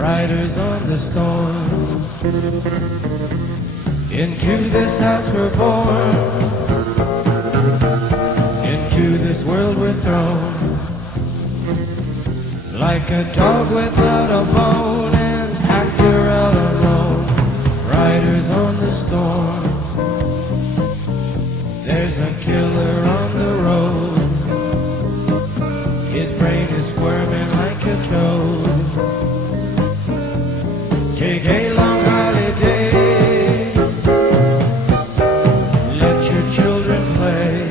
riders on the storm. Into this house we're born, into this world we're thrown, like a dog without a bone, and packed you're out alone, riders on the storm. There's a killer on the road, his brain is squirming like a toad. Take a long holiday, let your children play.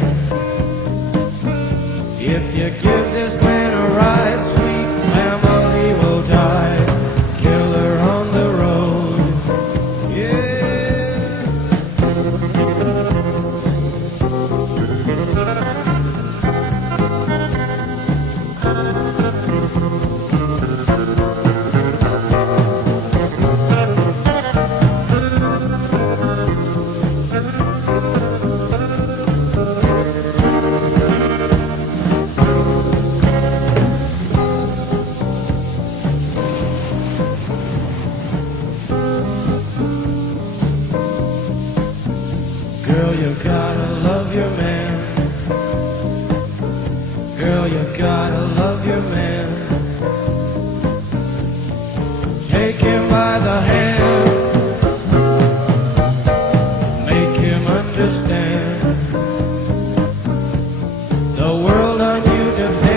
If you give this man a ride, sweet family will die. Killer on the road, yeah. Girl, you gotta love your man. Girl, you gotta love your man. Take him by the hand, make him understand. The world on you depends.